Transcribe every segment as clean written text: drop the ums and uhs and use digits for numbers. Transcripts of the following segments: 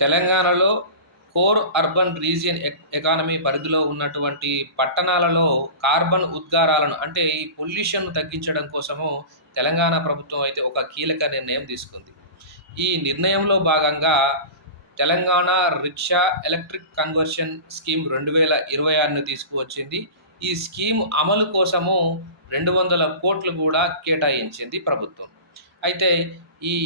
తెలంగాణలో core urban region economy పరిధిలో ఉన్నటువంటి పట్టణాలలో కార్బన్ ఉద్గారాలను అంటే ఈ పొల్యూషన్‌ను తగ్గించడం కోసము తెలంగాణ ప్రభుత్వం అయితే ఒక కీలక నిర్ణయం తీసుకుంది. ఈ నిర్ణయంలో భాగంగా Telangana rickshaw electric conversion scheme 2026ని తీసుకువచ్చింది. ఈ స్కీమ్ అమలు కోసము 200,00,00,000 కూడా కేటాయించింది ప్రభుత్వం. అయితే ఈ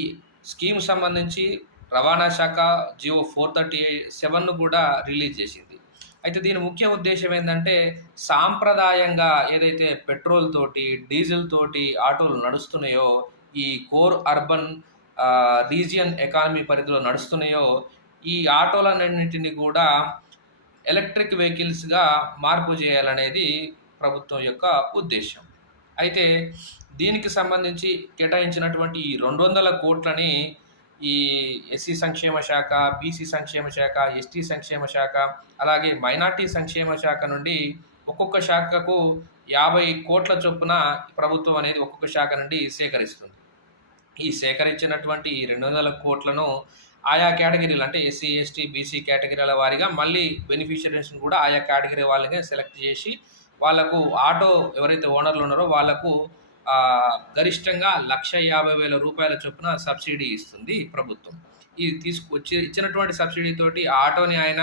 స్కీమ్ సంబంధించి రవాణా శాఖ జియో 437ను కూడా రిలీజ్ చేసింది. అయితే దీని ముఖ్య ఉద్దేశ్యం ఏందంటే, సాంప్రదాయంగా ఏదైతే పెట్రోల్ తోటి, డీజిల్ తోటి ఆటోలు నడుస్తున్నాయో, ఈ కోర్ అర్బన్ రీజియన్ ఎకానమీ పరిధిలో నడుస్తున్నాయో, ఈ ఆటోలన్నిటిని కూడా ఎలక్ట్రిక్ వెహికల్స్‌గా మార్పు చేయాలనేది ప్రభుత్వం యొక్క ఉద్దేశ్యం. అయితే దీనికి సంబంధించి కేటాయించినటువంటి ఈ 200,00,00,000ని ఈ ఎస్సీ సంక్షేమ శాఖ, బీసీ సంక్షేమ శాఖ, ఎస్టీ సంక్షేమ శాఖ, అలాగే మైనార్టీ సంక్షేమ శాఖ నుండి ఒక్కొక్క శాఖకు 50,00,00,000 చొప్పున ప్రభుత్వం అనేది ఒక్కొక్క శాఖ నుండి సేకరిస్తుంది. ఈ సేకరించినటువంటి ఈ 200,00,00,000ను ఆయా కేటగిరీలు అంటే ఎస్సీ, ఎస్టీ, బీసీ కేటగిరీల వారీగా మళ్ళీ బెనిఫిషియరీస్‌ని కూడా ఆయా కేటగిరీ వాళ్ళనే సెలెక్ట్ చేసి, వాళ్ళకు ఆటో ఎవరైతే ఓనర్‌లు ఉన్నారో వాళ్ళకు గరిష్టంగా రూ. 1,50,000 చొప్పున సబ్సిడీ ఇస్తుంది ప్రభుత్వం. ఇది తీసుకొచ్చి ఇచ్చినటువంటి సబ్సిడీ తోటి ఆ ఆటోని ఆయన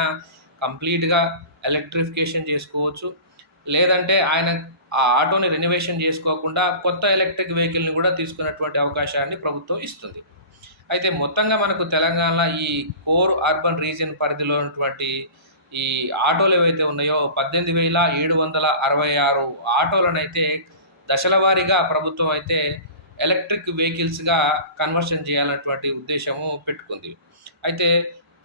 కంప్లీట్‌గా ఎలక్ట్రిఫికేషన్ చేసుకోవచ్చు. లేదంటే ఆయన ఆ ఆటోని రెనోవేషన్ చేసుకోకుండా కొత్త ఎలక్ట్రిక్ వెహికల్‌ని కూడా తీసుకునేటువంటి అవకాశాన్ని ప్రభుత్వం ఇస్తుంది. అయితే మొత్తంగా మనకు తెలంగాణలో ఈ కోర్ అర్బన్ రీజియన్ పరిధిలో ఉన్నటువంటి ఈ ఆటోలు ఏవైతే ఉన్నాయో 18,766 ఆటోలనైతే దశల వారీగా ప్రభుత్వం అయితే ఎలక్ట్రిక్ వెహికల్స్‌గా కన్వర్షన్ చేయాలన్నటువంటి ఉద్దేశము పెట్టుకుంది. అయితే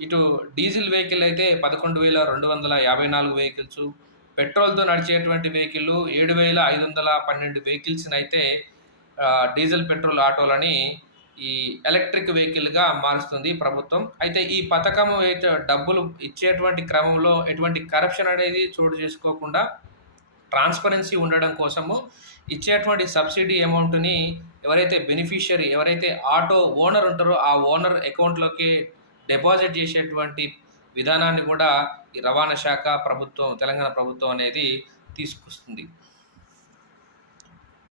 ఇటు డీజిల్ వెహికల్ అయితే 11,254 వెహికల్సు, పెట్రోల్‌తో నడిచేటువంటి వెహికల్లు 7,512 వెహికల్స్‌నైతే డీజిల్, పెట్రోల్ ఆటోలని ఈ ఎలక్ట్రిక్ వెహికల్‌గా మారుస్తుంది ప్రభుత్వం. అయితే ఈ పథకము అయితే డబ్బులు ఇచ్చేటువంటి క్రమంలో ఎటువంటి కరప్షన్ అనేది చోటు చేసుకోకుండా ట్రాన్స్‌పరెన్సీ ఉండడం కోసము ఇచ్చేటువంటి సబ్సిడీ అమౌంట్‌ని ఎవరైతే ఆటో ఓనర్ ఉంటారో ఆ ఓనర్ అకౌంట్‌లోకి డిపాజిట్ చేసేటువంటి విధానాన్ని కూడా ఈ రవాణా శాఖ ప్రభుత్వం, తెలంగాణ ప్రభుత్వం అనేది తీసుకొస్తుంది.